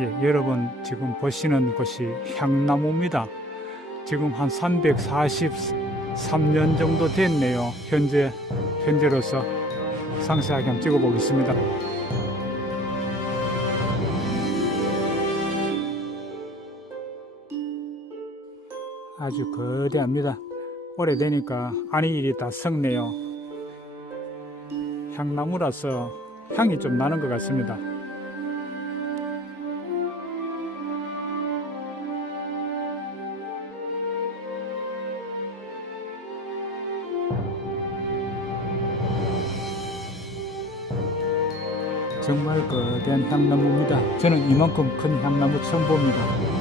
예, 여러분 지금 보시는 곳이 향나무입니다. 지금 한 343년 정도 됐네요. 현재 현재로서 상세하게 한번 찍어 보겠습니다. 아주 거대합니다. 오래되니까 안이 일이 다 썩네요. 향나무라서 향이 좀 나는 것 같습니다. 정말 거대한 향나무입니다. 저는 이만큼 큰 향나무 처음 봅니다.